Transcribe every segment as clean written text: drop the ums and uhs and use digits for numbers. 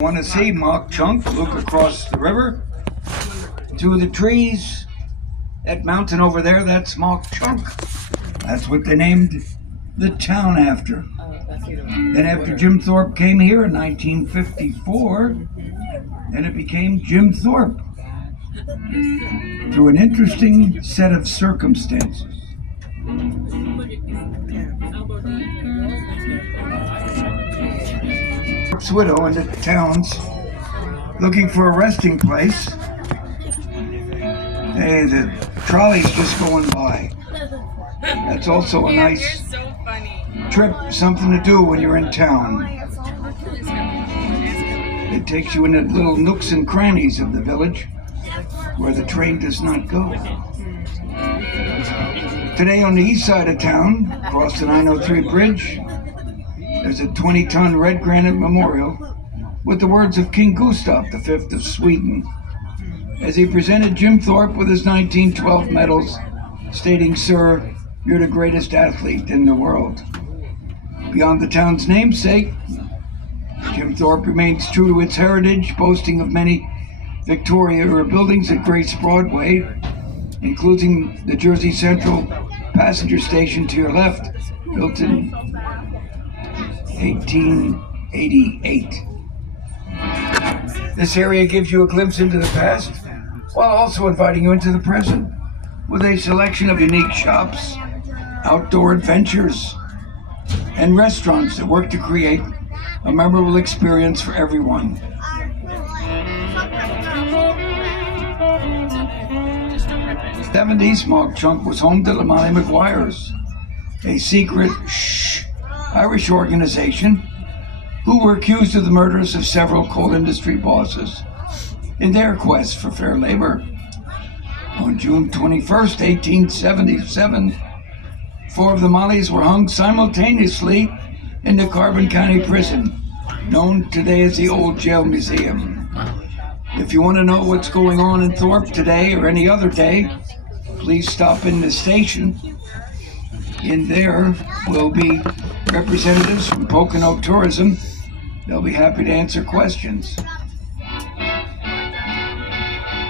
Want to see Mauch Chunk look across the river to the trees? That mountain over there, that's Mauch Chunk. That's what they named the town after. Then after Jim Thorpe came here in 1954, then it became Jim Thorpe through an interesting set of circumstances. Thorpe's widow into towns looking for a resting place. Hey, the trolley's just going by. That's also a nice trip, something to do when you're in town. It takes you into little nooks and crannies of the village where the train does not go. Today on the east side of town, across the 903 bridge, there's a 20-ton red granite memorial with the words of King Gustav V of Sweden as he presented Jim Thorpe with his 1912 medals, stating, "Sir, you're the greatest athlete in the world." Beyond the town's namesake, Jim Thorpe remains true to its heritage, boasting of many Victoria-era buildings at Grace Broadway, including the Jersey Central passenger station to your left, built in 1888. This area gives you a glimpse into the past, while also inviting you into the present, with a selection of unique shops, outdoor adventures, and restaurants that work to create a memorable experience for everyone. In the 70s, Mauch Chunk was home to the Molly Maguires, a secret Irish organization who were accused of the murders of several coal industry bosses in their quest for fair labor. On June 21st, 1877, 4 of the Mollies were hung simultaneously in the Carbon County Prison, known today as the Old Jail Museum. If you want to know what's going on in Thorpe today or any other day, please stop in the station. In there will be representatives from Pocono Tourism. They'll be happy to answer questions.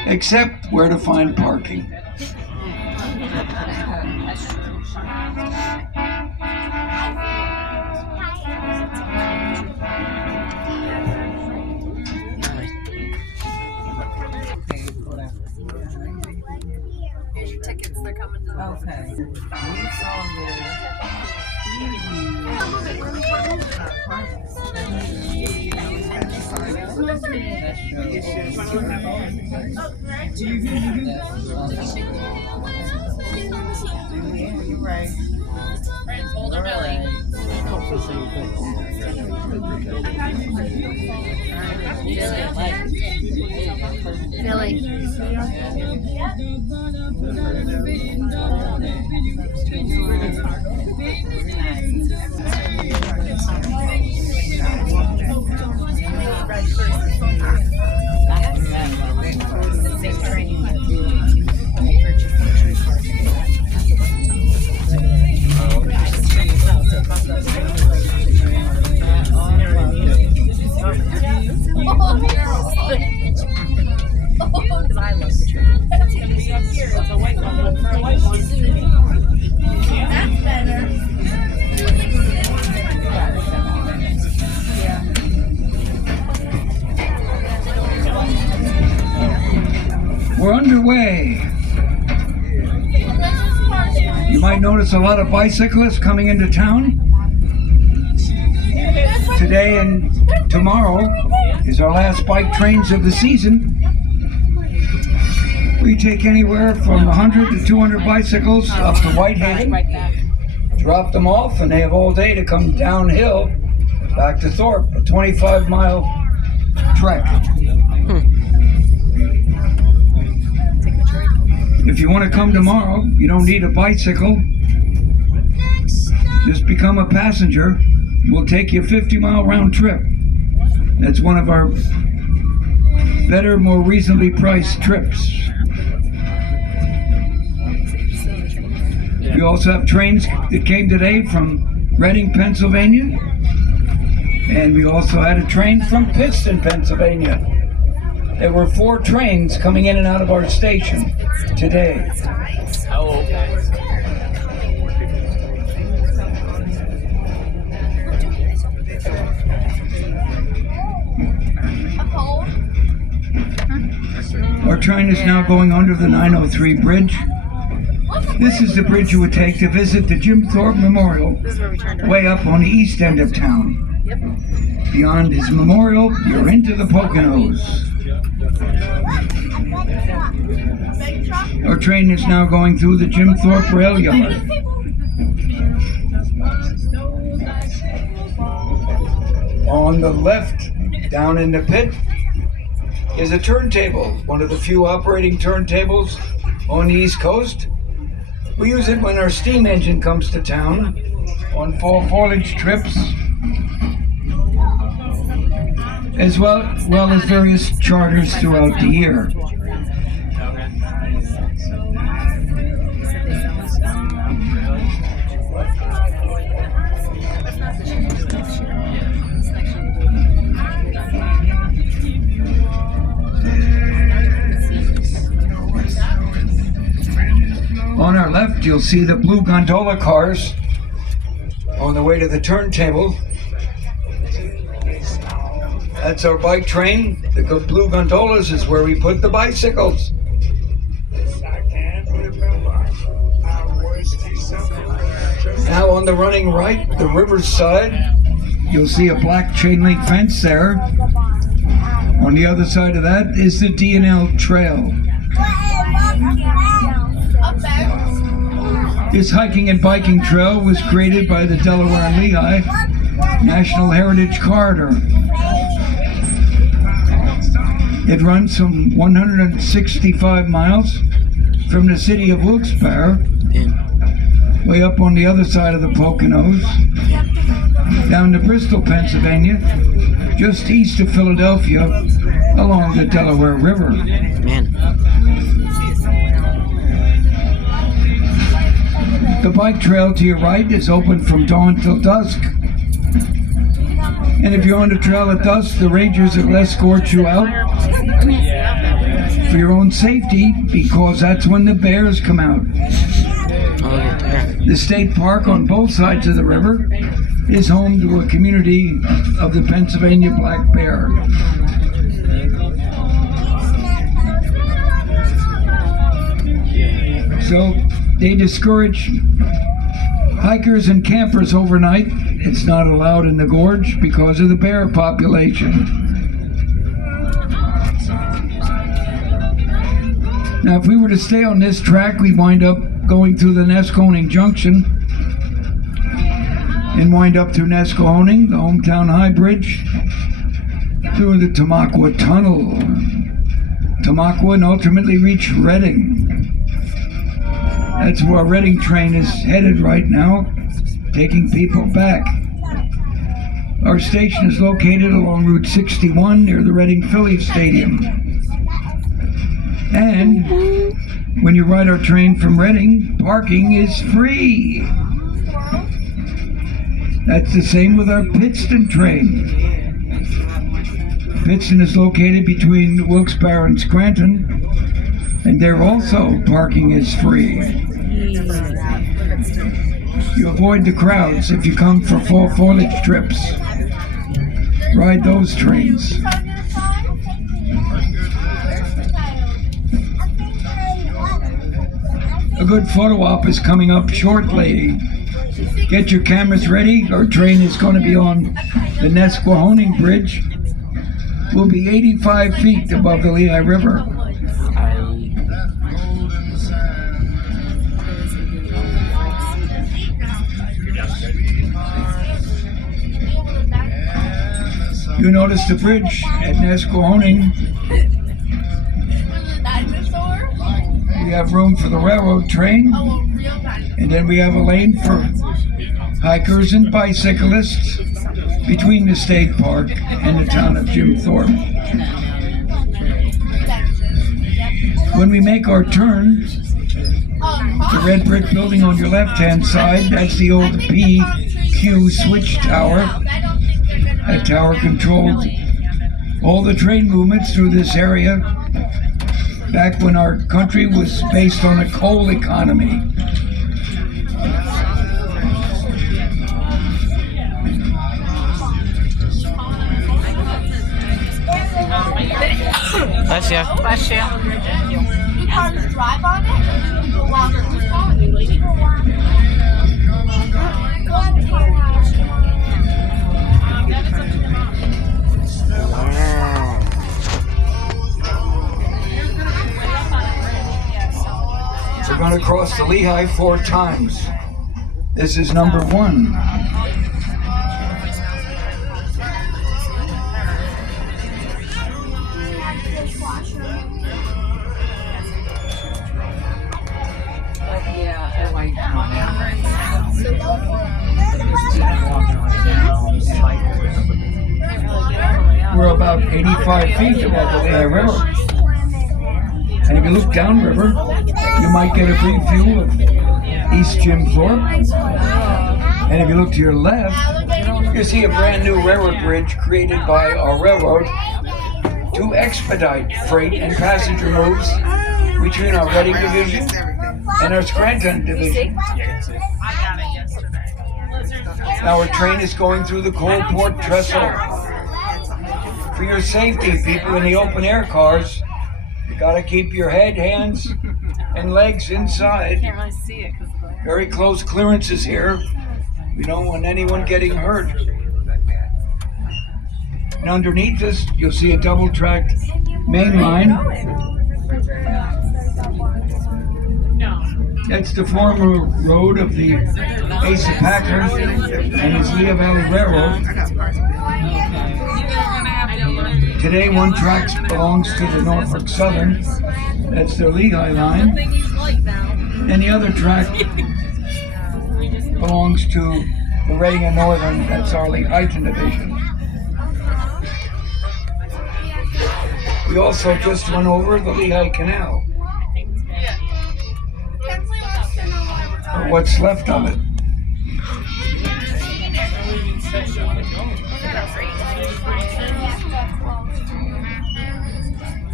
Except where to find parking. Here's your tickets, they're coming to the Okay. We saw You're right. Hold her belly. Billy. Same training. Because I love the train. That's better. We're underway. You might notice a lot of bicyclists coming into town. Today and tomorrow is our last bike trains of the season. We take anywhere from 100 to 200 bicycles up to Whitehaven, drop them off, and they have all day to come downhill back to Thorpe, a 25-mile trek. If you want to come tomorrow, you don't need a bicycle. Just become a passenger. We'll take you a 50-mile round trip. That's one of our better, more reasonably priced trips. We also have trains that came today from Reading, Pennsylvania, And we also had a train from Pittston, Pennsylvania. There were 4 trains coming in and out of our station today. Oh, okay. Our train is now going under the 903 bridge. This is the bridge you would take to visit the Jim Thorpe Memorial, This is where we turned around. way up on the east end of town. Yep. Beyond his memorial, you're into the Poconos. Our train is now going through the Jim Thorpe rail yard. On the left, down in the pit, is a turntable, one of the few operating turntables on the East Coast. We use it when our steam engine comes to town on fall foliage trips, as well as various charters throughout the year. On our left, you'll see the blue gondola cars on the way to the turntable. That's our bike train. The blue gondolas is where we put the bicycles. Now on the running right, the riverside, you'll see a black chain link fence there. On the other side of that is the D&L Trail. This hiking and biking trail was created by the Delaware Lehigh National Heritage Corridor. It runs some 165 miles from the city of Wilkes-Barre, way up on the other side of the Poconos, down to Bristol, Pennsylvania, just east of Philadelphia, along the Delaware River. Man. The bike trail to your right is open from dawn till dusk. And if you're on the trail at dusk, the rangers will escort you out for your own safety, because that's when the bears come out. Oh, yeah. The state park on both sides of the river is home to a community of the Pennsylvania black bear. So they discourage hikers and campers overnight. It's not allowed in the gorge because of the bear population. Now, if we were to stay on this track, we'd wind up going through the Nesconing Junction and wind up through Nesconing, the Hometown High Bridge, through the Tamaqua Tunnel, Tamaqua, and ultimately reach Reading. That's where our Reading train is headed right now, taking people back. Our station is located along Route 61 near the Reading Phillies Stadium. And when you ride our train from Reading, parking is free. That's the same with our Pittston train. Pittston is located between Wilkes-Barre and Scranton, and there also parking is free. You avoid the crowds if you come for fall foliage trips. Ride those trains. A good photo op is coming up shortly. Get your cameras ready. Our train is going to be on the Nesquehoning Bridge. We'll be 85 feet above the Lehigh River. You notice the bridge at Nesquehoning. We have room for the railroad train, and then we have a lane for hikers and bicyclists between the state park and the town of Jim Thorpe. When we make our turn, the red brick building on your left-hand side, that's the old PQ switch tower. That tower controlled all the train movements through this area back when our country was based on a coal economy. Bless ya. Bless you. Cars drive on it. Who's calling you, lady? We're going to cross the Lehigh 4 times. This is number 1. Yeah, I like We're about 85 feet above the Lehigh River. And if you look downriver, you might get a brief view of East Jim Thorpe. And if you look to your left, you see a brand new railroad bridge created by our railroad to expedite freight and passenger moves between our Reading Division and our Scranton Division. Now our train is going through the Coalport Trestle. For your safety, people in the open air cars, you gotta keep your head, hands, and legs inside. Can't really see it because of the. Very close clearances here. We don't want anyone getting hurt. And underneath us, you'll see a double-tracked main line. That's the former road of the Asa Packard and his Lehigh Valley Railroad. Today, one track belongs to the Norfolk Southern. That's their Lehigh line. And the other track belongs to the Reading and Northern. That's our Lehighton Division. We also just went over the Lehigh Canal, or what's left of it.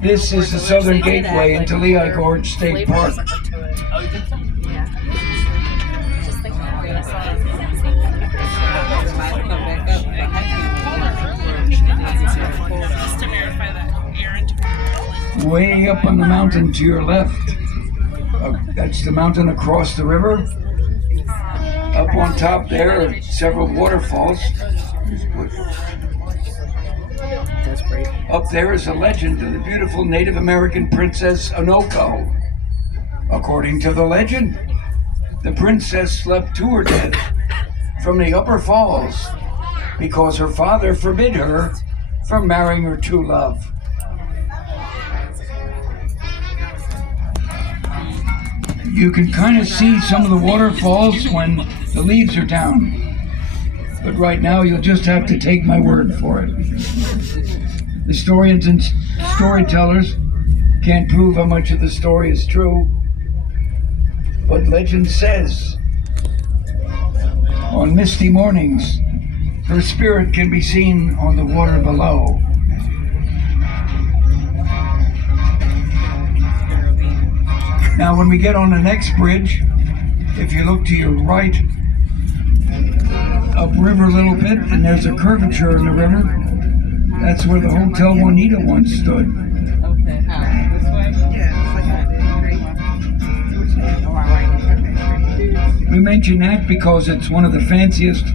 This is the southern gateway into Lehigh Gorge State Park. Way up on the mountain to your left, that's the mountain across the river. Up on top there are several waterfalls. That's great. Up there is a legend of the beautiful Native American princess Onoko. According to the legend, the princess slept to her death from the upper falls because her father forbid her from marrying her true love. You can kind of see some of the waterfalls when the leaves are down. But right now, you'll just have to take my word for it. Historians and storytellers can't prove how much of the story is true. But legend says, on misty mornings, her spirit can be seen on the water below. Now, when we get on the next bridge, if you look to your right, upriver a little bit, and there's a curvature in the river. That's where the Hotel Juanita once stood. Okay, how? This way? Yeah. We mention that because it's one of the fanciest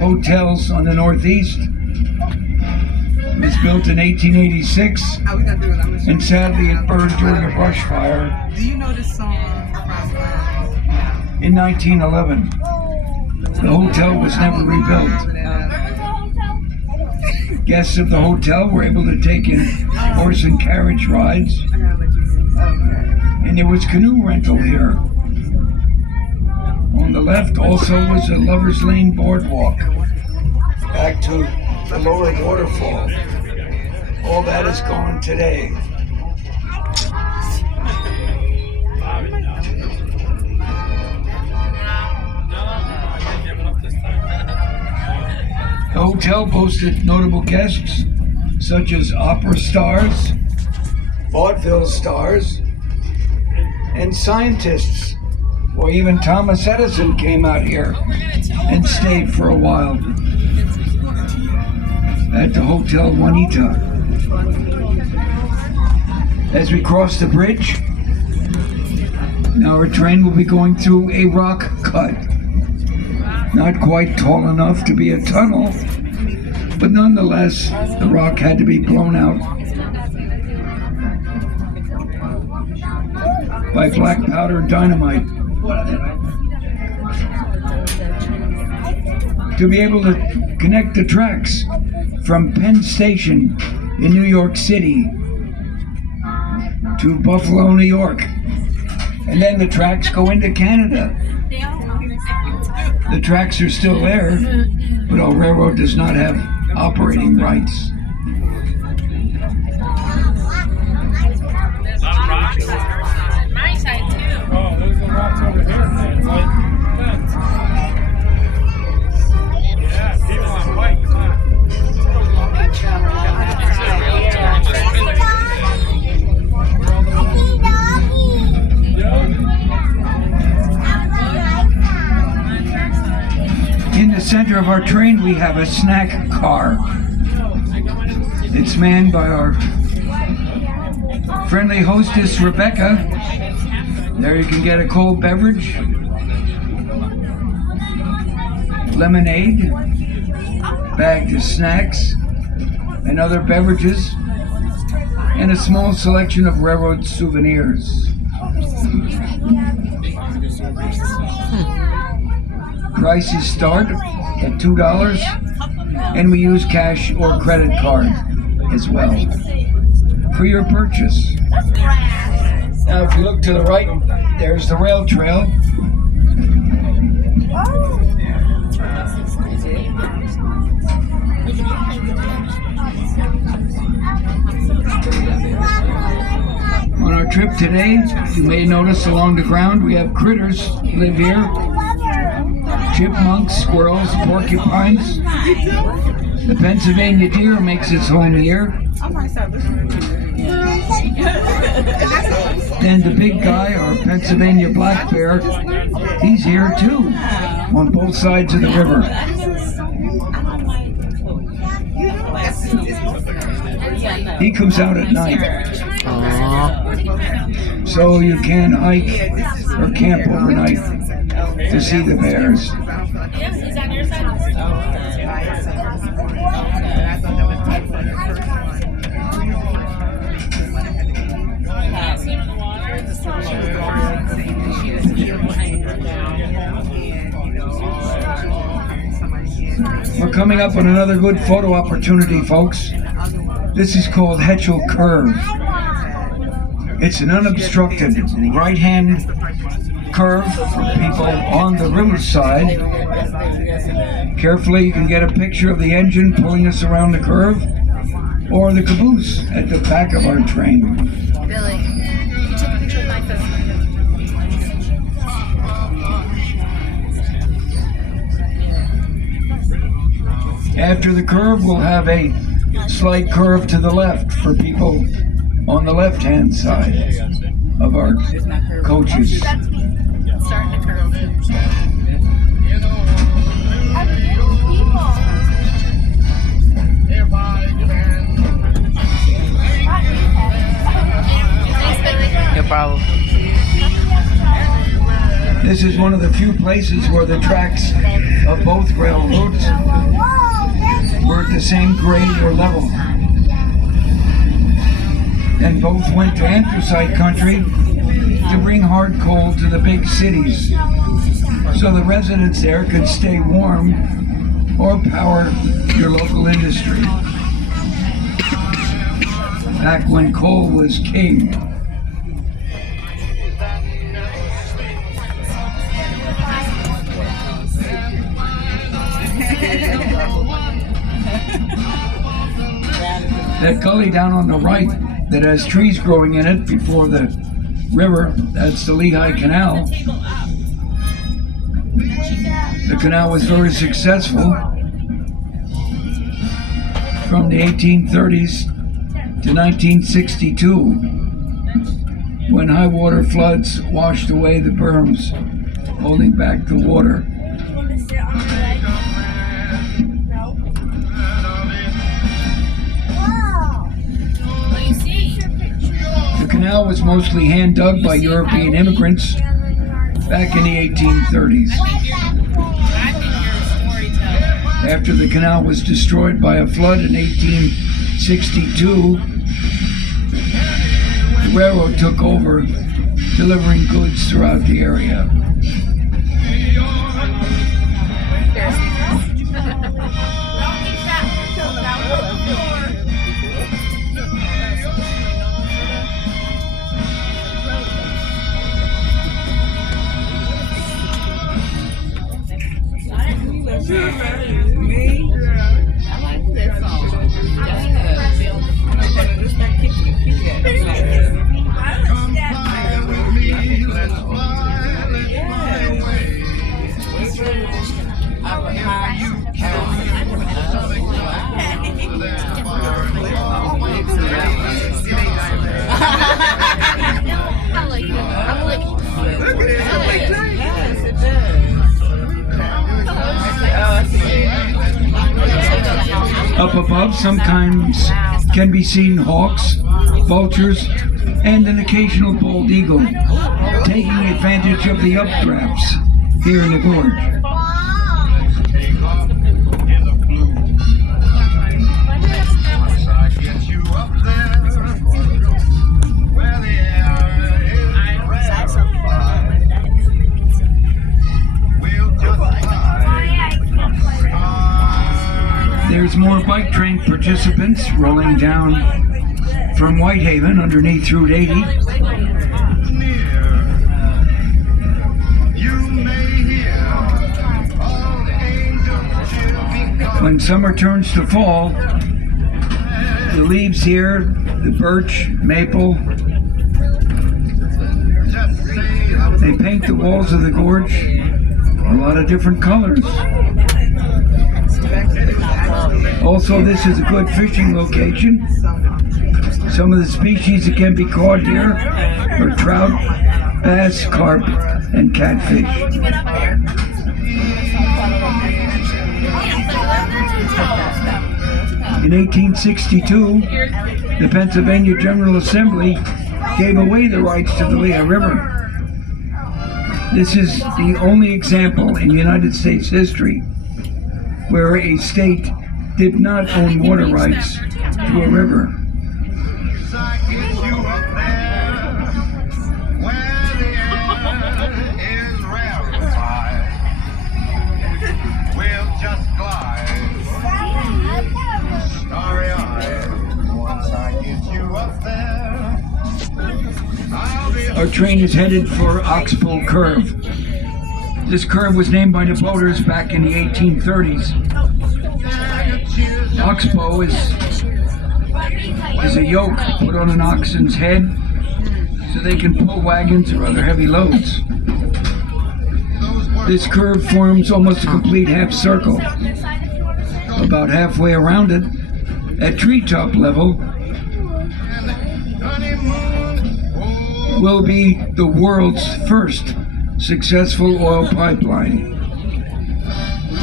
hotels on the Northeast. It was built in 1886, How we gonna do it? I'm gonna show and sadly it burned during a brush fire you. Do you know this song from in 1911. The hotel was never rebuilt. Guests of the hotel were able to take in horse and carriage rides, and there was canoe rental here. On the left also was a Lover's Lane boardwalk back to the lower waterfall. All that is gone today. The hotel boasted notable guests such as opera stars, vaudeville stars, and scientists. Or even Thomas Edison came out here and stayed for a while at the Hotel Juanita. As we cross the bridge, now our train will be going through a rock cut. Not quite tall enough to be a tunnel, but nonetheless, the rock had to be blown out by black powder dynamite. To be able to connect the tracks from Penn Station in New York City to Buffalo, New York. And then the tracks go into Canada. The tracks are still there, but our railroad does not have operating rights. My side too. Oh, there's the rocks over here, man. It's like fence. Yeah, people on bikes, huh? In the center of our train, we have a snack car. It's manned by our friendly hostess, Rebecca. There you can get a cold beverage, lemonade, bagged of snacks, and other beverages, and a small selection of railroad souvenirs. Prices start at $2, and we use cash or credit card as well for your purchase. Now, if you look to the right, there's the rail trail. On our trip today, you may notice along the ground we have critters live here. Chipmunks, squirrels, porcupines. The Pennsylvania deer makes its home here. And the big guy, our Pennsylvania black bear, he's here too, on both sides of the river. He comes out at night, so you can hike or camp overnight to see the bears. Yeah, he's on your side of the We're coming up on another good photo opportunity, folks. This is called Hetchel Curve. It's an unobstructed right-hand curve for people on the riverside. Carefully, you can get a picture of the engine pulling us around the curve, or the caboose at the back of our train. Billy, you took a picture of my phone. After the curve, we'll have a slight curve to the left for people on the left-hand side of our coaches. Starting to curve. Thanks, Billy. No problem. This is one of the few places where the tracks of both railroads were at the same grade or level. And both went to anthracite country to bring hard coal to the big cities, so the residents there could stay warm or power your local industry. Back when coal was king. That gully down on the right that has trees growing in it before the river, that's the Lehigh Canal. The canal was very successful from the 1830s to 1962, when high water floods washed away the berms, holding back the water. What do you see? The canal was mostly hand dug by European immigrants back in the 1830s. I think you're a storyteller. After the canal was destroyed by a flood in 1862, the railroad took over, delivering goods throughout the area. Me? I like that song. Yeah. I'm gonna just start kicking your feet at me like this. I like it. I like it. Yes, it does. Up above, sometimes can be seen hawks, vultures, and an occasional bald eagle, taking advantage of the updrafts here in the gorge. There's more bike train participants rolling down from Whitehaven underneath Route 80. When summer turns to fall, the leaves here, the birch, maple, they paint the walls of the gorge a lot of different colors. Also, this is a good fishing location. Some of the species that can be caught here are trout, bass, carp, and catfish. In 1862, the Pennsylvania General Assembly gave away the rights to the Lehigh River. This is the only example in United States history where a state did not own water rights to a river. Our train is headed for Oxbow Curve. This curve was named by the boaters back in the 1830s. Oxbow is a yoke put on an oxen's head so they can pull wagons or other heavy loads. This curve forms almost a complete half circle. About halfway around it, at treetop level, will be the world's first successful oil pipeline.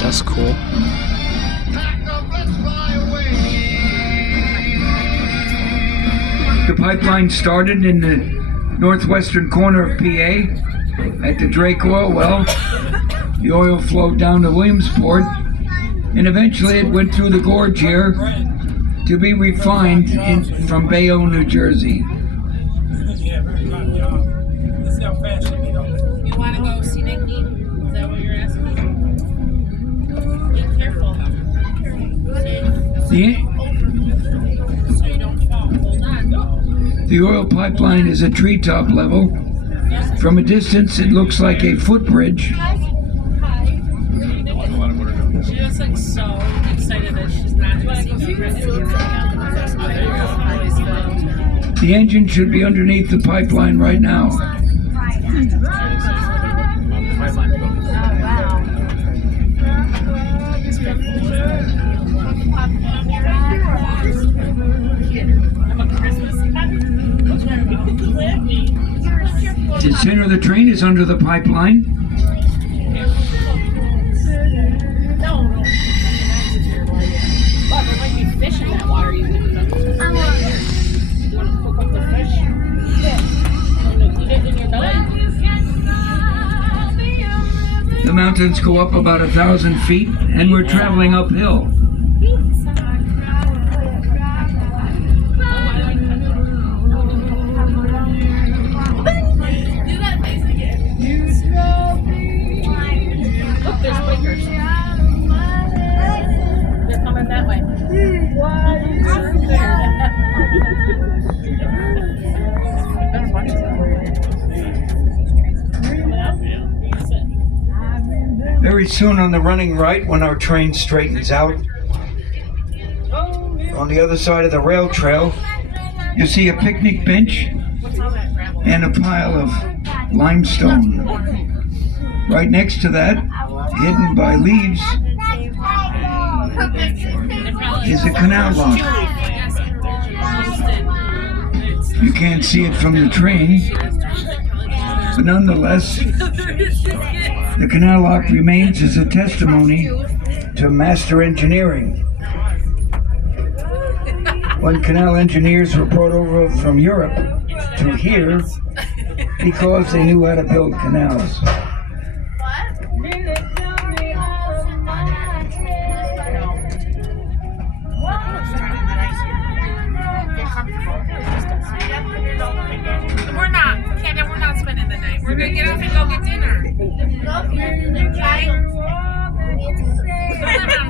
That's cool. The pipeline started in the northwestern corner of PA at the Drake Oil Well. The oil flowed down to Williamsport, and eventually it went through the gorge here to be refined from Bayonne, New Jersey. Yeah, very fun, y'all. Let's see how fast you can go. You want to go see Nicky? Is that what you're asking? Be careful. So you don't fall. Hold on. The oil pipeline is at treetop level. From a distance, it looks like a footbridge. She just looks so excited that she's not going to see The engine should be underneath the pipeline right now. The center of the train is under the pipeline. No. But there might be fish in that water. You want to cook up the fish? Yeah. You want to eat it in your belly? The mountains go up about 1,000 feet, and we're traveling uphill. Look, there's bikers. They're coming that way. Very soon on the running right, when our train straightens out, on the other side of the rail trail, you see a picnic bench and a pile of limestone. Right next to that, hidden by leaves, is a canal lock. You can't see it from the train, but nonetheless, the canal lock remains as a testimony to master engineering. When canal engineers were brought over from Europe to here because they knew how to build canals. We're not spending the night. We're gonna get off and go get dinner. I'm gonna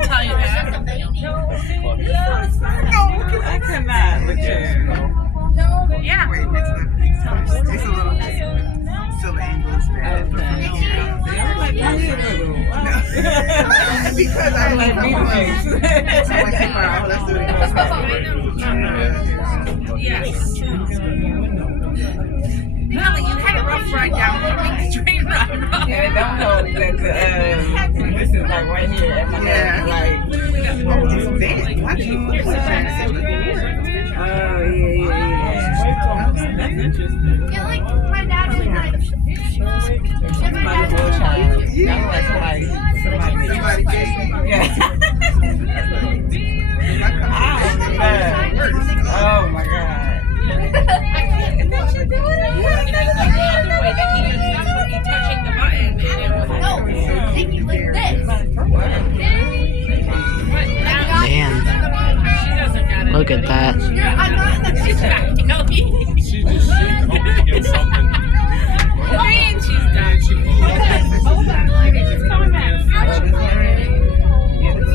tell you that. I cannot with you. Yeah. It's a little so the angle is bad. I'm like, why you little? Because I I'm like, like let's do it. Yes. Kelly, you had a rough ride down. You make the train ride rough. Yeah, don't know that this is like right here at my head. Like, It's big. Why do you look like that? oh yeah. That's interesting. Yeah, like my dad was like, Somebody's little child. That was like somebody. Yeah. Oh my god. no, thinking like this. Man, look at that. I'm not. She's got Kelly. She just gets something. And she's done. Hold on. She's coming back.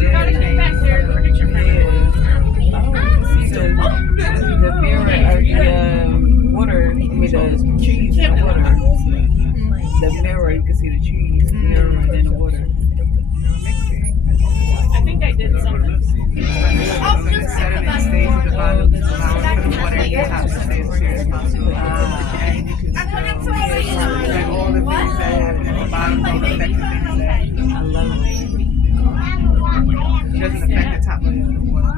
You gotta get back there for picture frame. The mirror of the water, I mean the trees in the water. The mirror, you can see the trees, the mirror, and then the water. I think I did something. I'll just think about it. I love it. Doesn't affect the top layer of the water.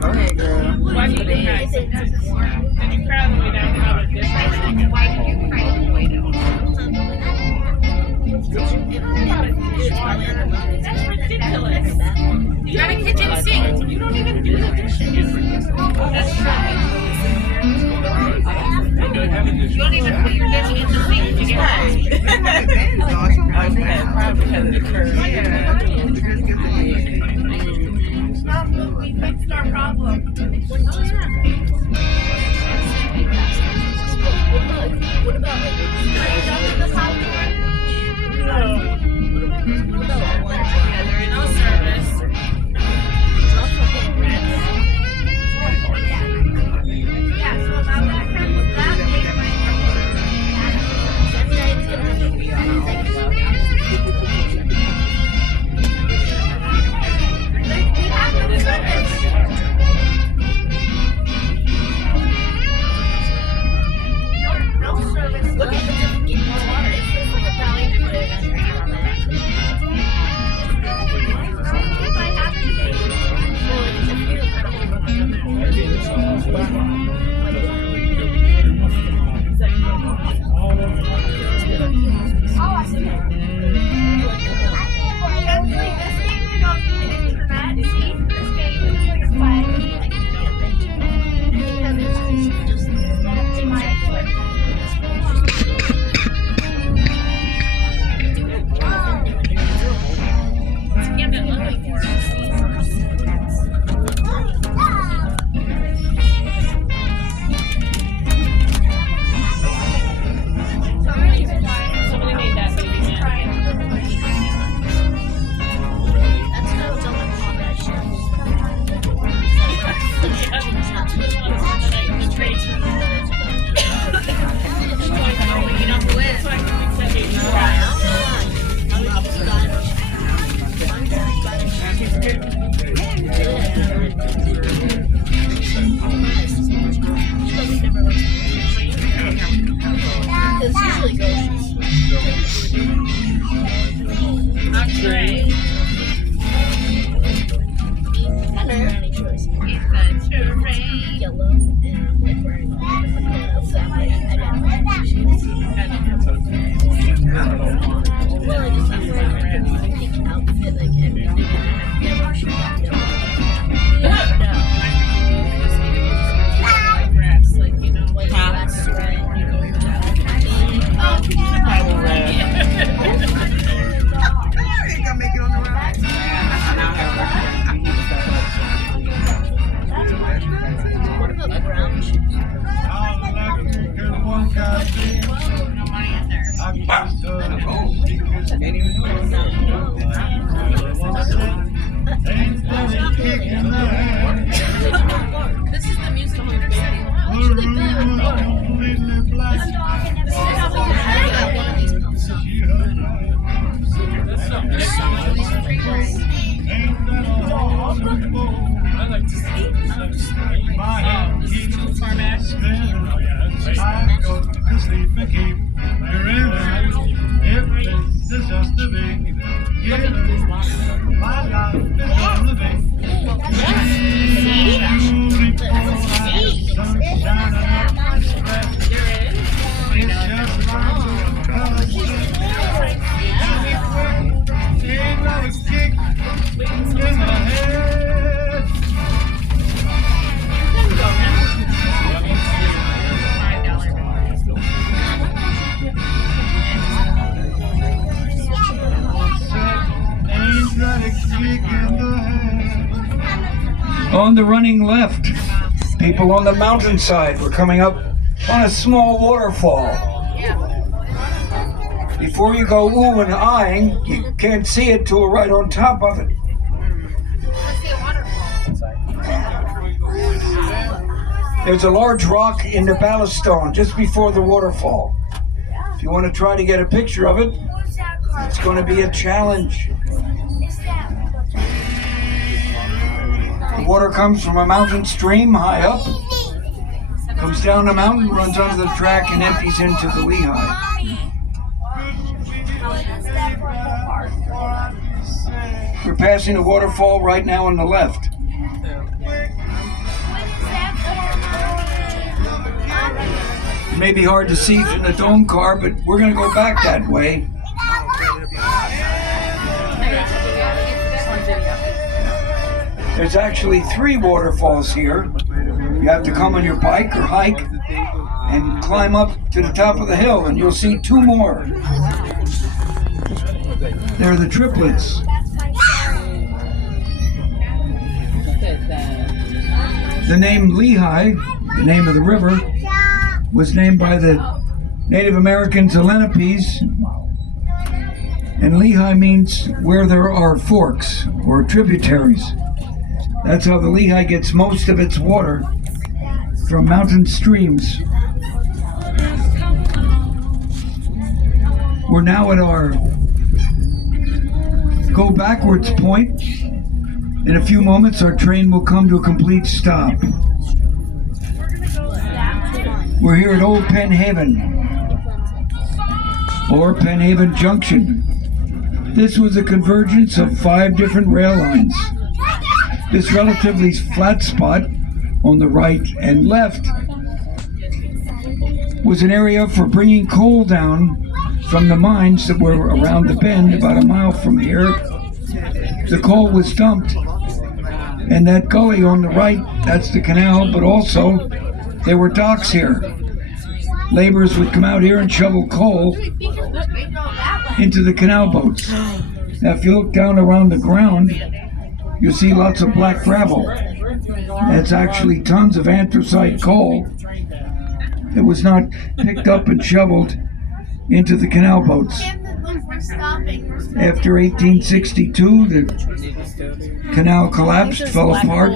Go ahead, girl. Why do you think that? Did you cry on the way down? How about this? Why did you cry on the way down? That's ridiculous. You got a kitchen sink. You don't even do the dishes. That's right. You don't even put your dish in the sink to get right. Probably because of the curve. We fixed our problem. What about like straight up in the house? They're in no service. Yeah, so about that kind of that made my Ain't gonna make it on the ride. This is the music I'm going I like to see. This is too far back. I go to sleep and keep if this is just a big my life is on the big sunshine on my breath. It's just like a kick in the head. On the running left, people on the mountainside were coming up on a small waterfall. Before you go ooh and eyeing, you can't see it till we're right on top of it. There's a large rock in the ballast stone just before the waterfall. If you want to try to get a picture of it, it's going to be a challenge. The water comes from a mountain stream high up, comes down the mountain, runs onto the track, and empties into the Lehigh. We're passing a waterfall right now on the left. It may be hard to see from the dome car, but we're going to go back that way. There's actually 3 waterfalls here. You have to come on your bike or hike and climb up to the top of the hill, and you'll see 2 more. They're the triplets. The name Lehigh, the name of the river, was named by the Native Americans the Lenapes, and Lehigh means where there are forks or tributaries. That's how the Lehigh gets most of its water, from mountain streams. We're now at our go backwards point. In a few moments, our train will come to a complete stop. We're here at Old Penn Haven, or Penn Haven Junction. This was a convergence of 5 different rail lines. This relatively flat spot on the right and left was an area for bringing coal down from the mines that were around the bend about a mile from here. The coal was dumped, and that gully on the right, that's the canal, but also there were docks here. Laborers would come out here and shovel coal into the canal boats. Now if you look down around the ground, you see lots of black gravel. That's actually tons of anthracite coal that was not picked up and shoveled into the canal boats. After 1862, the canal collapsed, fell apart,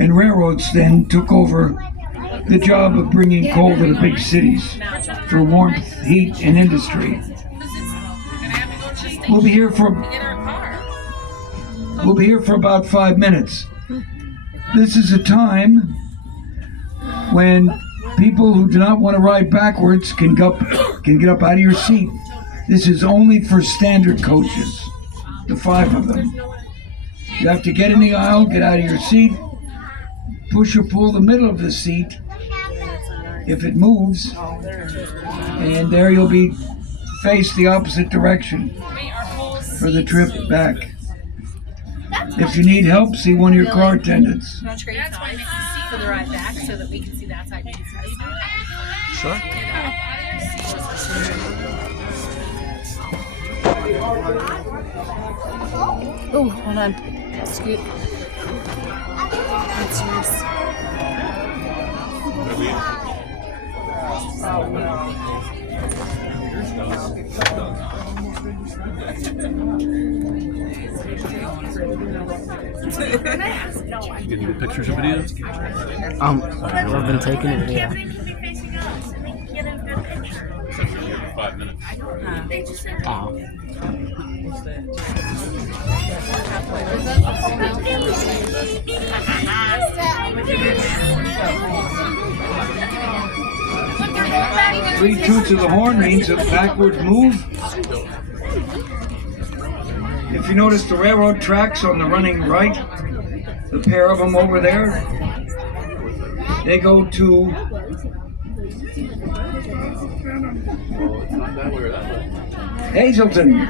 And railroads then took over the job of bringing coal to the big cities for warmth, heat, and industry. We'll be here for about 5 minutes. This is a time when people who do not want to ride backwards can get up out of your seat. This is only for standard coaches, the 5 of them. You have to get in the aisle, get out of your seat, push or pull the middle of the seat if it moves, and there you'll be face the opposite direction for the trip back. If you need help, see one of your car attendants. That's why it makes the seat for the ride back so that we can see that side. Sure. Oh, hold on. Scoot. That's yours. You getting good pictures or videos? I've been taking it, yeah. For 5 minutes. Oh. 3 toots of the horn means a backward move. If you notice the railroad tracks on the running right, the pair of them over there, they go to Hazleton,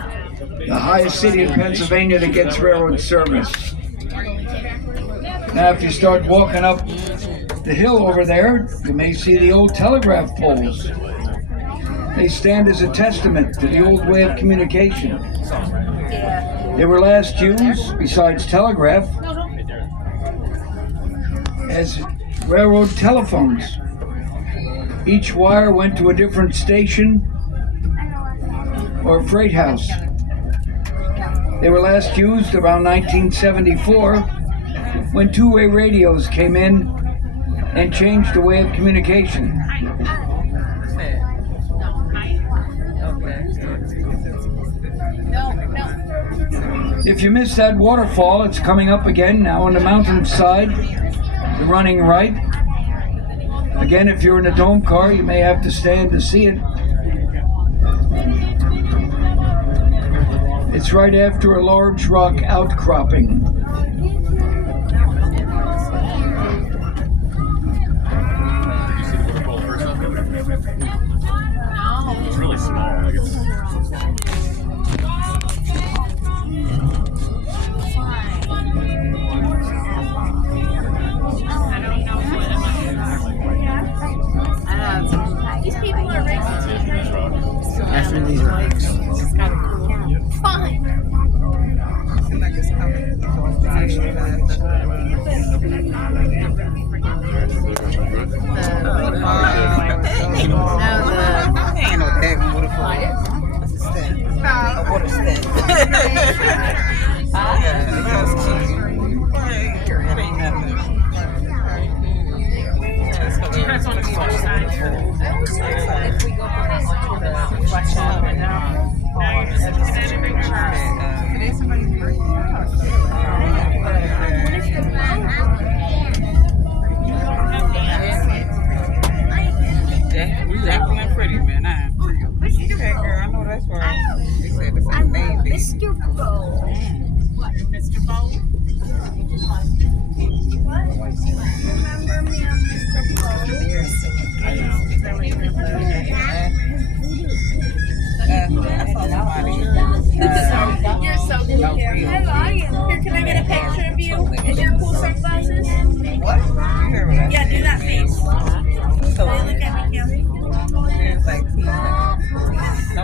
the highest city in Pennsylvania that gets railroad service. Now if you start walking up the hill over there, you may see the old telegraph poles. They stand as a testament to the old way of communication. They were last used, besides telegraph, as railroad telephones. Each wire went to a different station or freight house. They were last used around 1974 when two-way radios came in and changed the way of communication. If you missed that waterfall, it's coming up again now on the mountainside, the running right. Again, if you're in a dome car, you may have to stand to see it. It's right after a large rock outcropping. It's really small. Like it's... These people are racist. After these rocks. It's kind of cool. Fine. Seems like it's coming. Actually, ain't no daggone waterfall. It's a step. A water step. Yeah, that's cute. It ain't nothing. That's on the other side. If we go from this to the west side right now, you're just looking at it right now. Today's somebody's birthday. Jacqueline Pretty, man. Okay, girl, I know that's right. They said the same name. Mr. Bo. Mr. Bo. Remember me on Mr. Bo? You're so cool here. I love you. Here, can I get a picture of you? Is your cool sunglasses? What? You heard what I Yeah, do that face. said. Look at me, Kim. It's like teeth. No,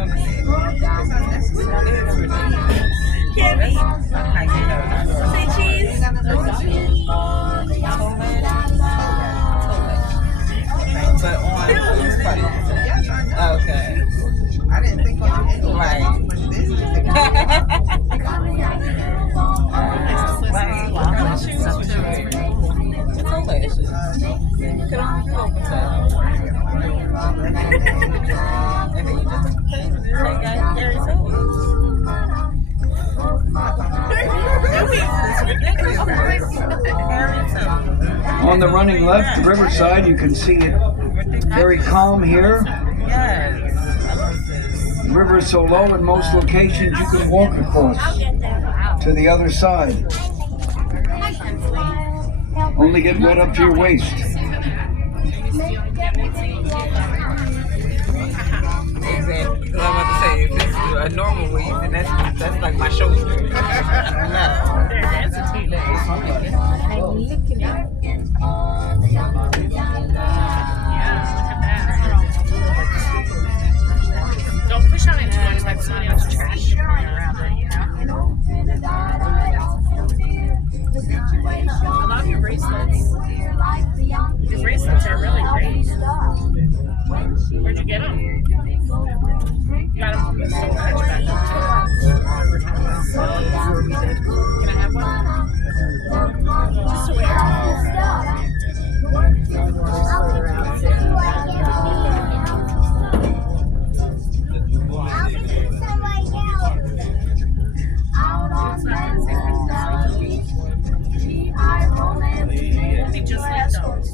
Kimmy. how you know? You could only do open tap. And then you just pay the Gary On the running left, the riverside, you can see it very calm here. Yes. I love this. The river is so low in most locations you can walk across to the other side. Only get wet up to your waist. Exactly. Because I'm about to say, if this is a normal wave, then that's like my shoulder. I don't know. That's a tea legs. I'm looking at it. Yeah, look at that. Don't push on it too much, like somebody else's trash around it, you know? I love your bracelets. Your bracelets are really great. Where'd you get them? You got them from the store hatchback. Can I have one? Just wear. It'll be just like those.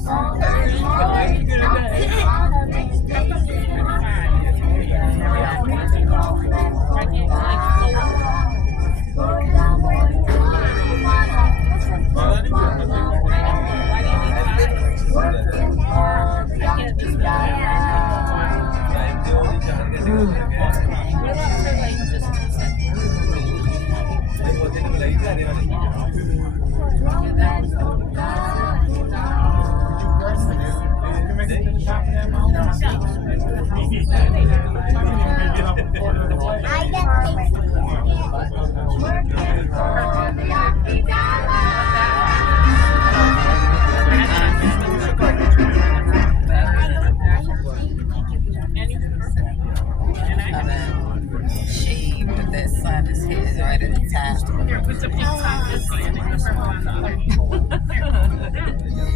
Shaved that side of his head right at the top. Here, put the pink top this way and then the purple on the other. Here,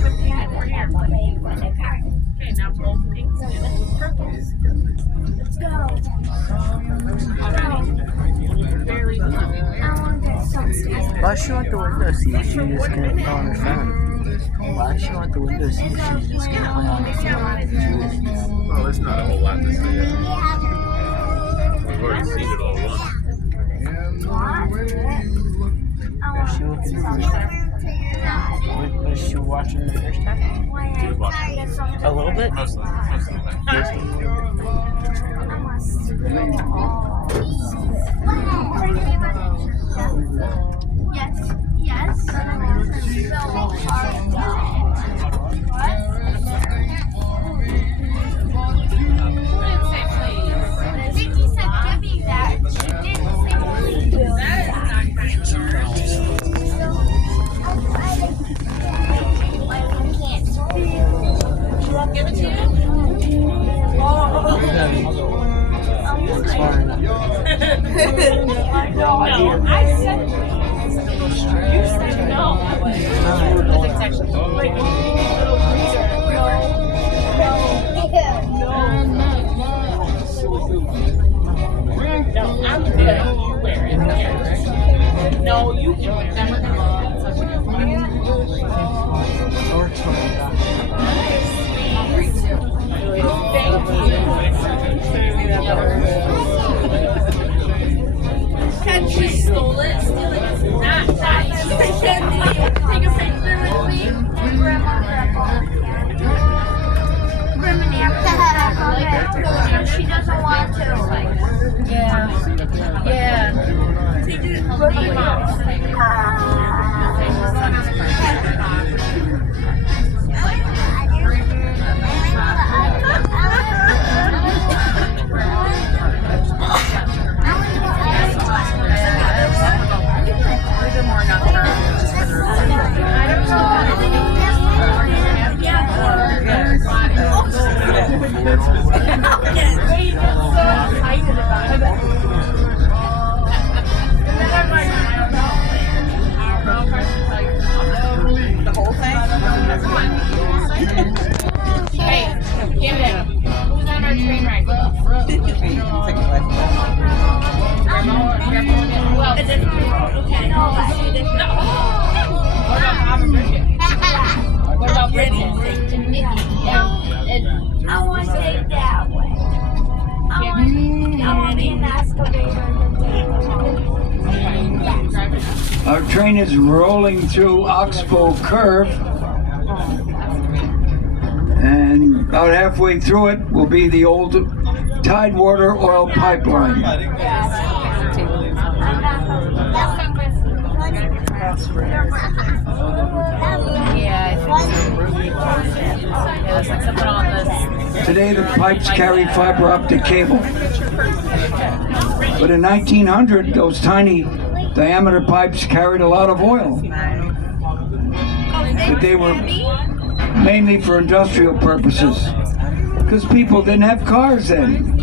put pink over here. Okay, now both pinks and purples. Let's go. Alrighty. Very good. Why she want the window seat if she just gonna play on her phone? Why she want the window seat if she's just gonna play on her phone? Well, there's not a whole lot to say. We've already seen it all once. Is she looking was she watching the first time? She was watching. A little bit? Mostly. Yes. Vicky said give me that. She didn't say please do Give it to you? It's fine. No, I said you said no. It's actually like a little freezer. No, I'm good. You wear it. Yeah. No, you can wear it. Never gonna touch it. Shorts fine. Thank you. Can she stole it? Steal it is not nice. Take a picture with me. And Grandma and she doesn't want to. Yeah. Take it with me, The whole thing? screen right. Take your glasses off. Well, A different one. Okay. no. What about Mom and Bridget? What about Bridget? I want to take that way. I want to be an excavator. Our train is rolling through Oxbow Curve. And about halfway through it will be the old Tidewater oil pipeline. There's like something on this. Today the pipes carry fiber optic cable. But in 1900, those tiny diameter pipes carried a lot of oil. But they were mainly for industrial purposes. Because people didn't have cars then.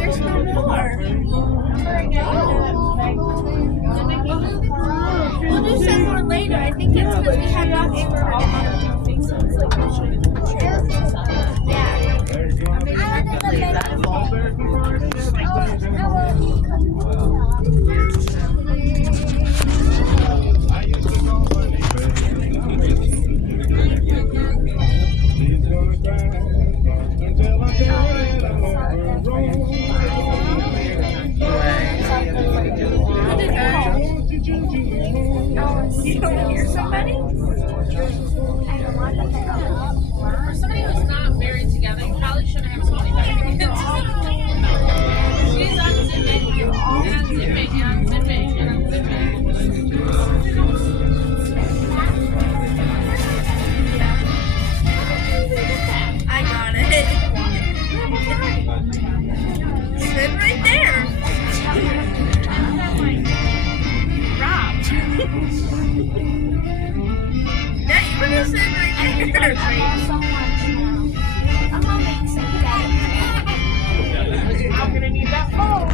There's no more. We'll do some more later. I think it's because we have not You don't hear somebody? For somebody who's not married together, you probably shouldn't have so many kids. She's unzipping, unzipping. I got it. Sit right there. Rob. Yeah, you were just sitting right there. I'm gonna make some cake. I'm gonna need that phone.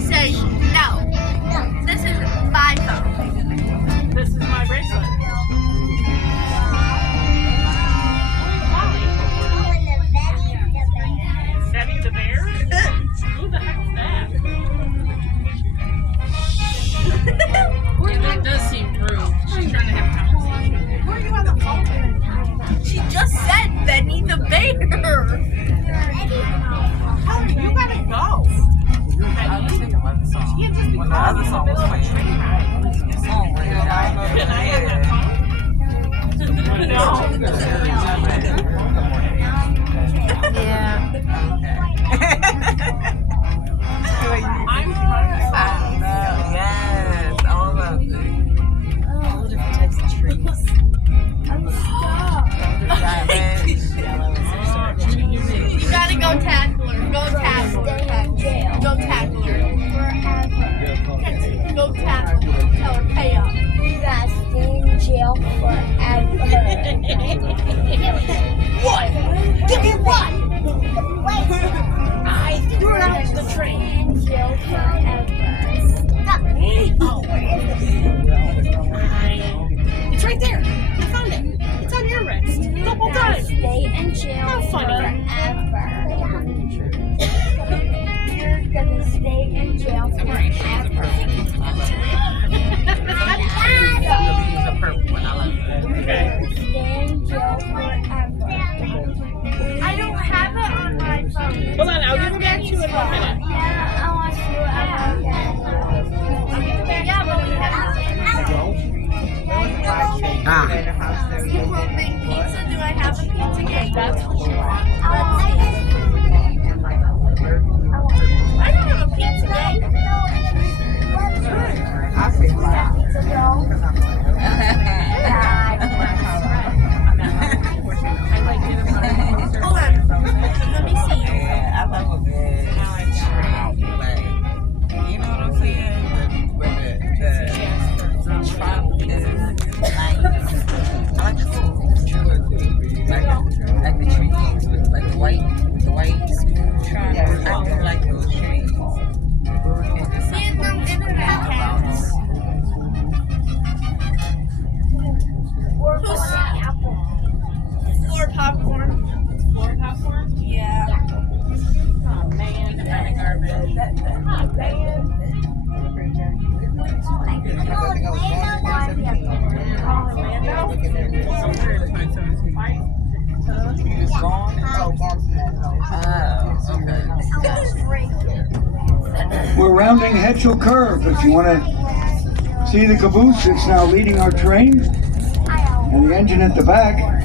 Say no. This is my phone. This is my bracelet. Betty the bear? Who the heck's that? Yeah, that does seem rude. She's trying to have conversation. Who are you on the phone with? She just said Benny the bear. Holly, you gotta go. I was thinking about the song. You can't just be When the other song was playing. The song right there. I know Can I have that I'm trying to find Yes, all of it. All different types of trees. You gotta go tackle her. Go tackle her. Go tackle her. Go tackle her. Tell her pay up. You guys stay in jail forever. What? Give me what? I threw it out the train. It's right there. I found it. It's on your wrist. Double time. Stay in jail How funny. forever. You're gonna stay in jail forever. Use a purple one. I like that. Okay. Stay in jail forever. I don't have it on my phone. Hold on, I'll give it back to you in 1 minute. Yeah, I want to see what I have. Yeah, but we have You will make pizza. Do I have a pizza cake? That's what you want. I don't have a pizza cake. I feel like. Pizza dough. Hold on. Let me see. Yeah, I love a good shrimp. Like, you know what I'm saying? With the trunk is nice. I like the food. Like the trees with like the white smooth trunk. I do like those trees. Vietnam internet cats. Or popcorn. More popcorn? Yeah. Oh man, the kind of garbage. Oh man. It's gone? Oh, okay. We're rounding Hetchel Curve. If you want to see the caboose, it's now leading our train, and the engine at the back.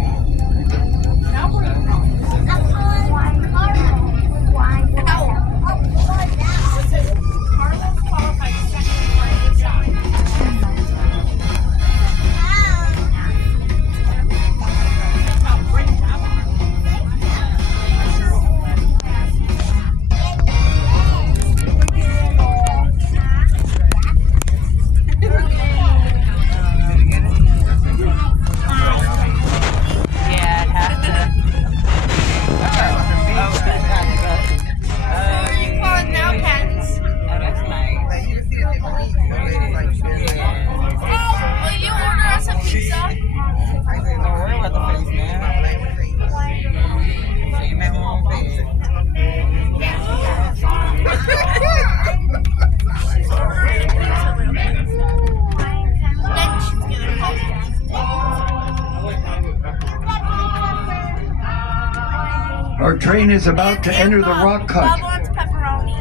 Our train is about to enter the rock cut.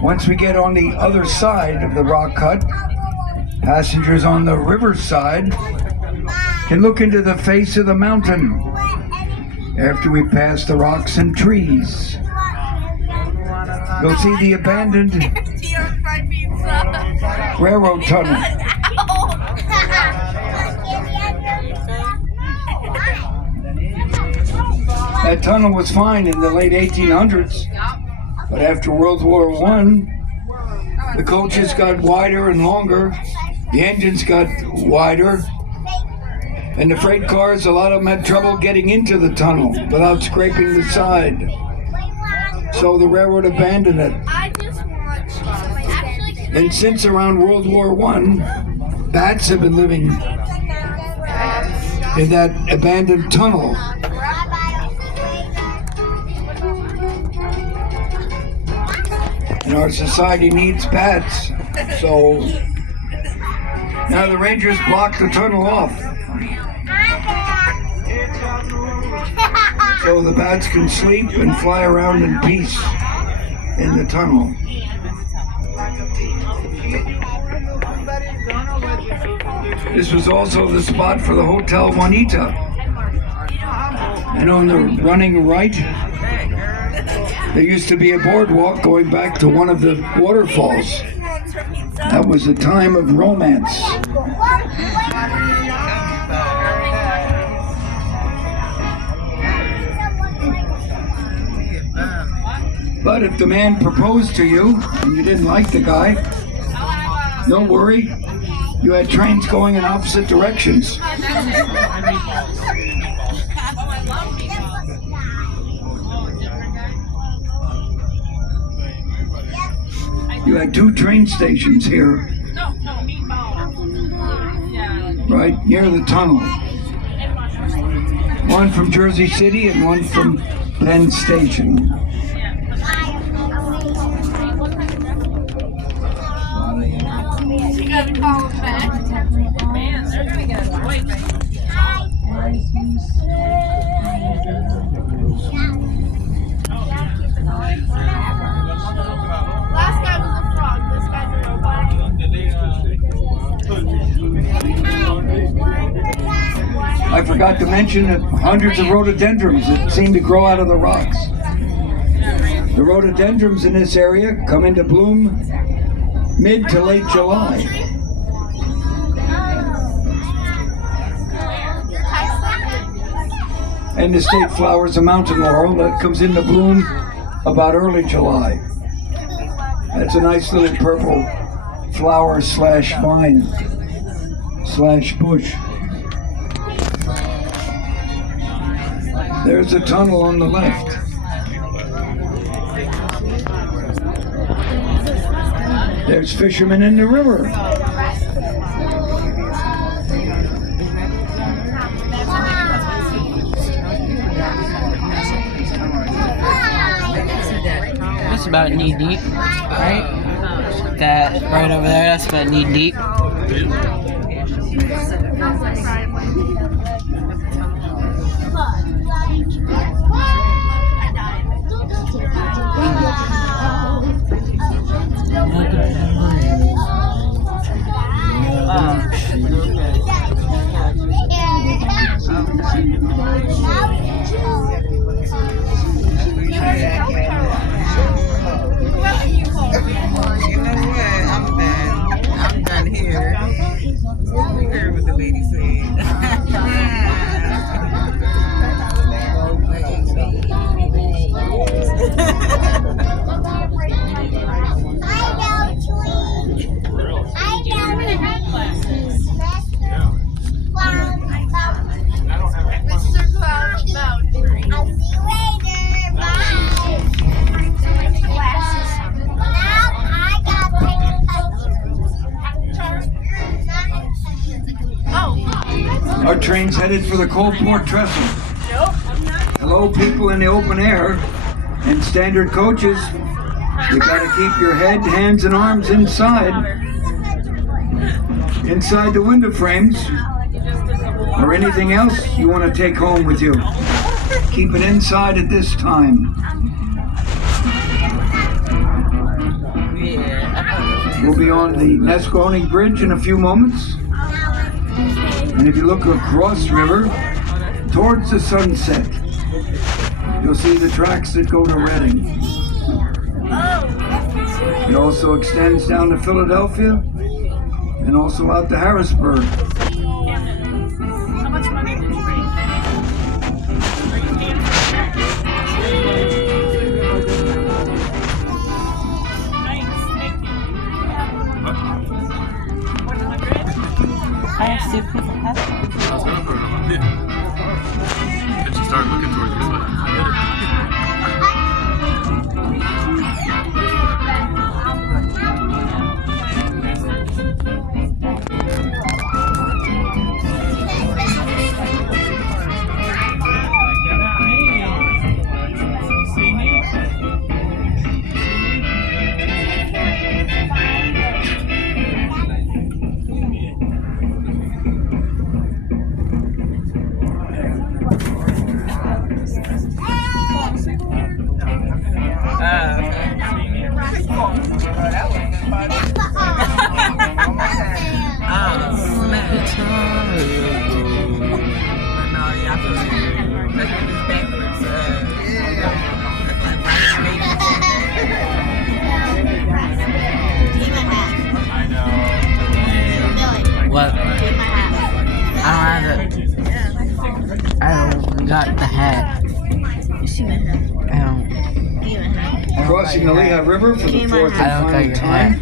Once we get on the other side of the rock cut, passengers on the river side can look into the face of the mountain after we pass the rocks and trees. You'll see the abandoned railroad tunnel. That tunnel was fine in the late 1800s, but after World War I, the coaches got wider and longer, the engines got wider, and the freight cars, a lot of them had trouble getting into the tunnel without scraping the side. So the railroad abandoned it. And since around World War I, bats have been living in that abandoned tunnel. And our society needs bats, so now the Rangers blocked the tunnel off. So the bats can sleep and fly around in peace in the tunnel. This was also the spot for the Hotel Juanita. And on the running right, there used to be a boardwalk going back to one of the waterfalls. That was a time of romance. But if the man proposed to you and you didn't like the guy, don't worry. You had trains going in opposite directions. You had two train stations here, right near the tunnel. One from Jersey City and one from Penn Station. You gotta call him back. Man, they're gonna get annoyed. Last guy was a frog. This guy's a robot. I forgot to mention that hundreds of rhododendrons that seem to grow out of the rocks. The rhododendrons in this area come into bloom mid to late July. And the state flower is a mountain laurel that comes into bloom about early July. That's a nice little purple flower slash vine slash bush. There's a tunnel on the left. There's fishermen in the river. That's about knee deep, right? That right over there, that's about knee deep. You know what? I'm done here. You heard what the lady Mr. Cloud Mountain. I'll see you later. Bye. Glasses. Now I got Oh. Our train's headed for the Coalport Trestle. Hello, people in the open air. In standard coaches, you gotta keep your head, hands, and arms inside the window frames, or anything else you want to take home with you. Keep it inside at this time. We'll be on the Nesquony Bridge in a few moments. And if you look across river towards the sunset, you'll see the tracks that go to Reading. It also extends down to Philadelphia and also out to Harrisburg. How much money did you bring? Are you paying for that? Nice, thank you. 100? I have two people have it. I was gonna put it on. Yeah. And she started looking towards this way. What? I don't have it. I don't got the hat. I don't. Crossing the Lehigh River for the fourth and final time.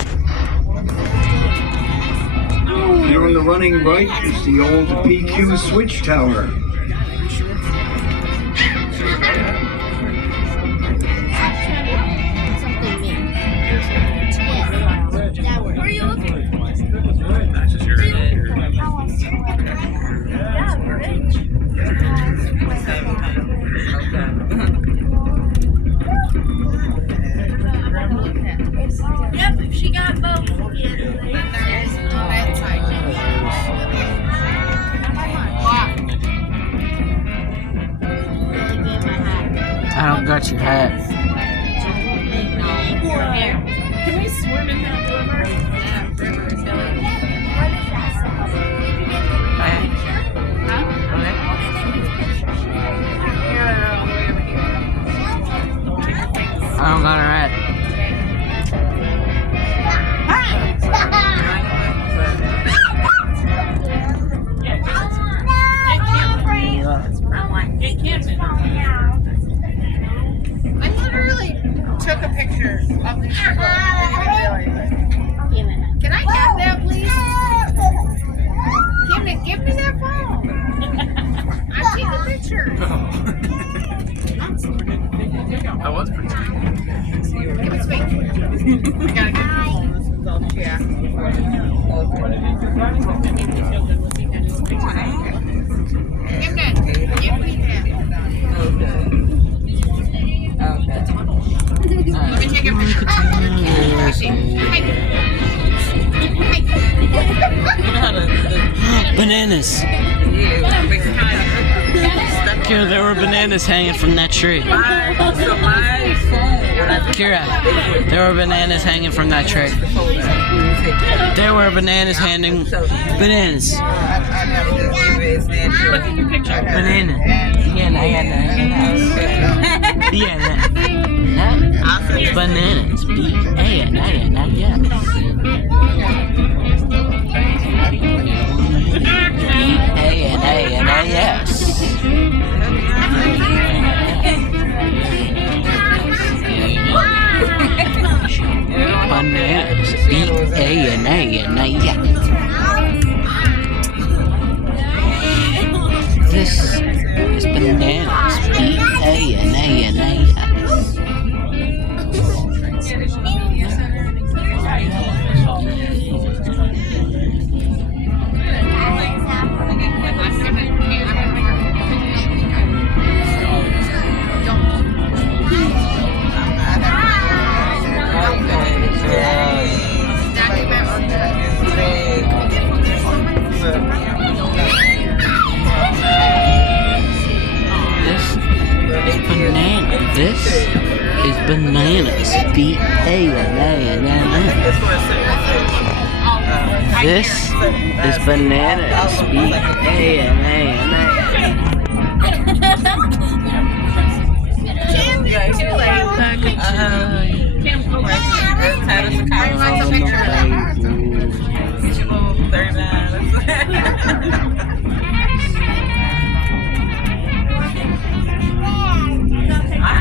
Here on the running right is the old PQ switch tower. Where are you looking? That's just your Yeah, bridge. Yep, she got both. There's on that side. I don't got your hat. Can we swim in that river? I don't got her hat. Get camping. I literally took a picture of the ship. Can I have that, please? Kim, give me that phone. I'm taking a picture. That was pretty good. Give it to me. I gotta get the phone. This is all she asked me for. Kim, Dad, give me that. Let me take a picture. Bananas. Kira, there were bananas hanging from that tree. Kira, there were bananas hanging from that tree. There were bananas hanging. Bananas. Banana. Bananas. Bananas. This is bananas. This is bananas. This is bananas.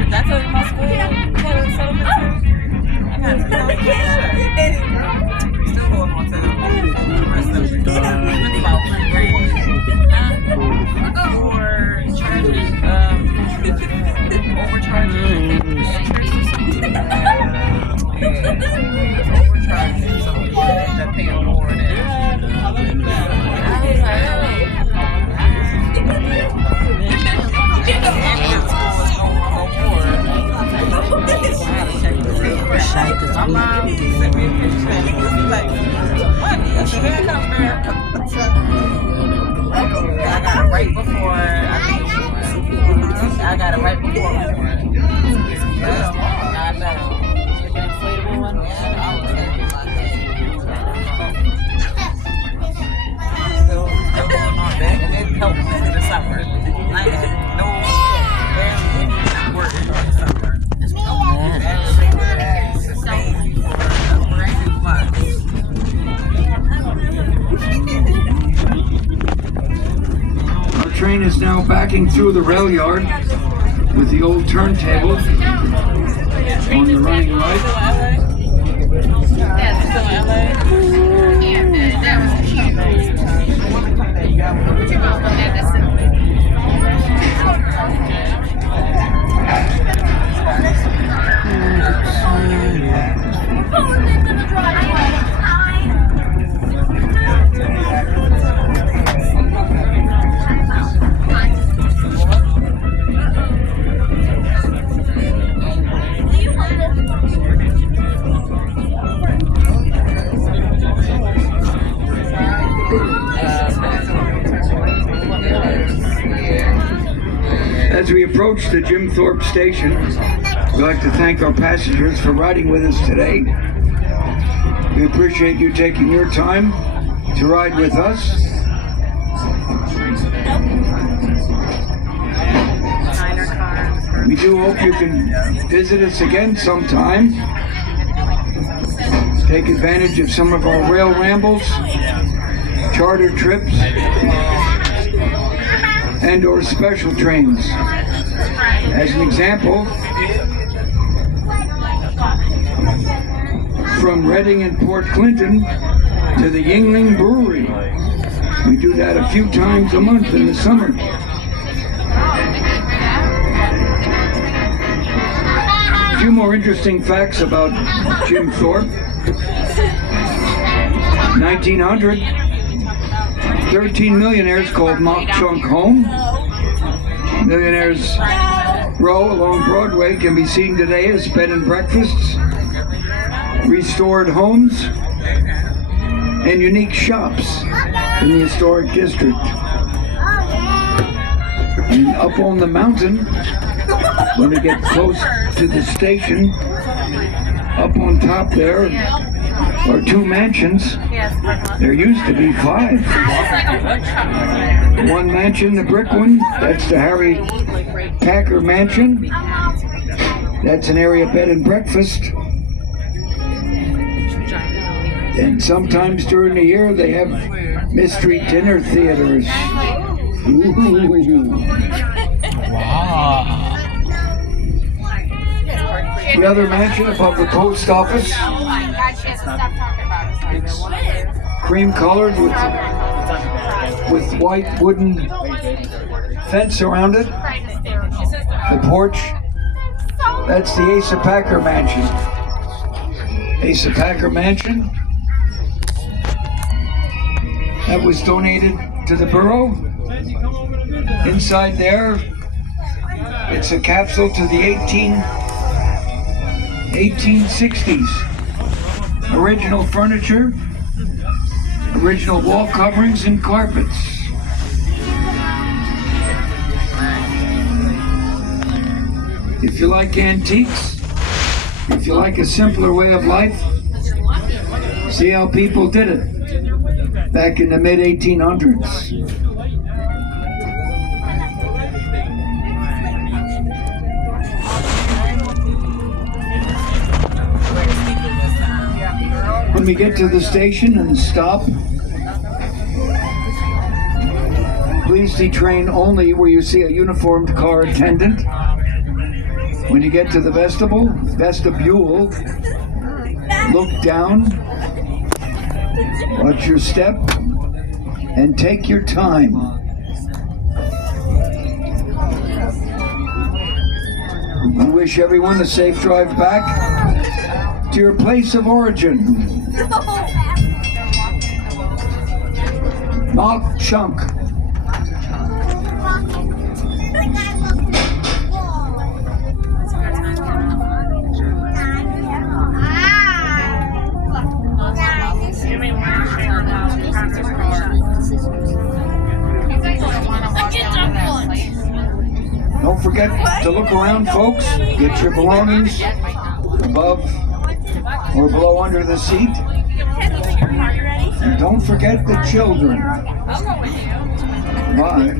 That's what my school had a settlement too. I got to know. Still holding on to them. Really about grade. Overcharging. Overcharging. So we end up paying more than. My mom sent me a picture and she was like, money. I said, here comes there. I got it right before I got it right before I know. Like an inflatable one? Yeah, I was thinking like that. Still going on that. And it helped in the summer. Like, no, not working in the summer. It's Our train is now backing through the rail yard with the old turntable on the running right. That's still LA. Yeah, that was As we approach the Jim Thorpe station, we'd like to thank our passengers for riding with us today. We appreciate you taking your time to ride with us. We do hope you can visit us again sometime. Take advantage of some of our rail rambles, charter trips, and or special trains. As an example, from Reading and Port Clinton to the Yingling Brewery. We do that a few times a month in the summer. A few more interesting facts about Jim Thorpe. 1900, 13 millionaires called Mock Chunk home. Millionaires Row along Broadway can be seen today as bed and breakfasts, restored homes, and unique shops in the historic district. And up on the mountain, when we get close to the station, up on top there are two mansions. There used to be 5. One mansion, the brick one, that's the Harry Packer Mansion. That's an area bed and breakfast. And sometimes during the year they have mystery dinner theaters. Ooh. Wow. The other mansion above the post office. It's cream colored with white wooden fence around it. The porch, that's the Asa Packer Mansion. Asa Packer Mansion. That was donated to the borough. Inside there, it's a capsule to the 1860s. Original furniture, original wall coverings and carpets. If you like antiques, if you like a simpler way of life, see how people did it back in the mid-1800s. When we get to the station and stop, please detrain only where you see a uniformed car attendant. When you get to the vestibule, look down, watch your step, and take your time. We wish everyone a safe drive back to your place of origin. Mock Chunk. Don't forget to look around, folks. Get your belongings above or below under the seat. And don't forget the children. Bye.